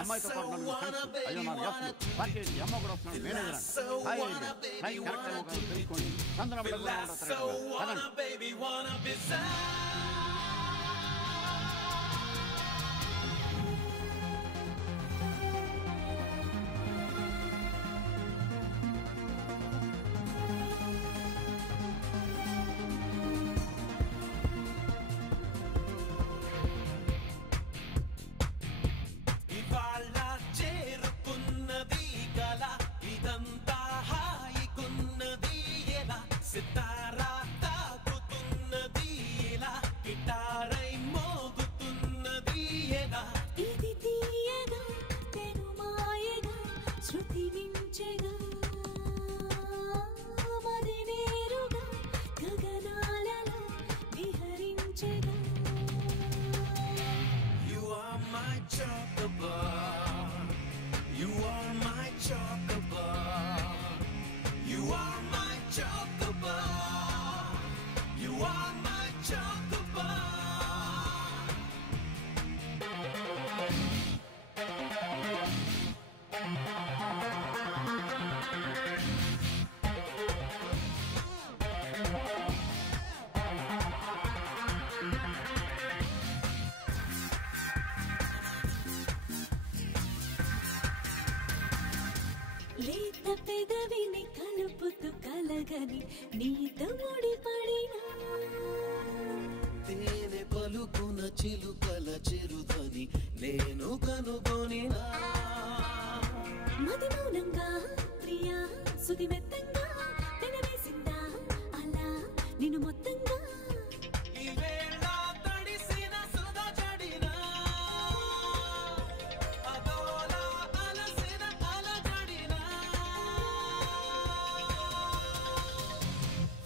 అమ్మాయితో పాటు నన్ను ఫ్రెండ్స్ అయ్యో నా ఎఫ్లు పార్టీ అమ్మ కూడా వస్తున్నాడు మేనేజర్ అంటే హై కరెక్ట్ ఏమో కాదు తెలుసుకోండి సితారా తాకుతున్నది ఎలా గిటారై మోగుతున్నది ఎలా ఇది తీయగా తెను మాయగా శృతి వించెగా మది నేరుగా గగనాలలో విహరించెగా You are my chocobar, you are my chocobar, you are my chocobar, you are my chocobar. లేత పెదవిని కలుపుతూ కలగని నీతో ముడిపడినా తేనె పలుకున చిలుకల చిరుతని నేను కనుగొనినా మది మౌనంగా ప్రియా సుది మెత్తంగా పెనవేసిందా అలా నిన్ను మొత్తంగా ఈవేళ తడిసిన సుధా జడినా అదోలా అలసిన అలజడినా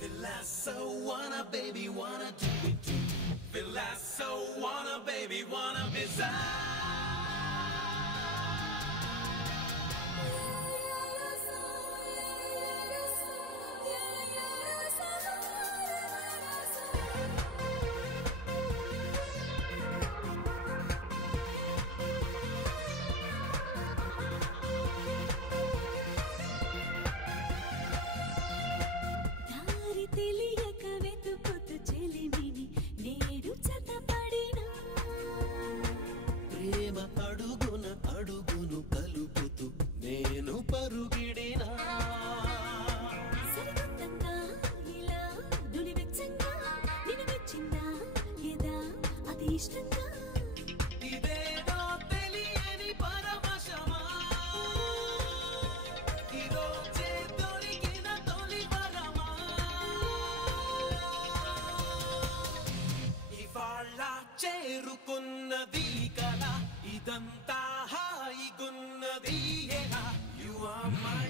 Feel so wanna baby wanna do it too Feel so wanna baby wanna be దారి తెలియక వెతుకుతూ చెలిమిని నేడు చతపడినా ప్రేమ అడుగున అడుగును కలుపుతూ నేను పరుగిడినా సరికొత్తంగా ఇలా నులివెచ్చంగా నిన్ను మెచ్చిందా లేదా అతి ఇష్టంగా ఇదేదో తెలియని పరవశమా ఈరోజే దొరికిన తొలి వరమా ఇవాళ చేరుకున్నది కల ఇదంతా హాయిగున్నది ఎలా You are my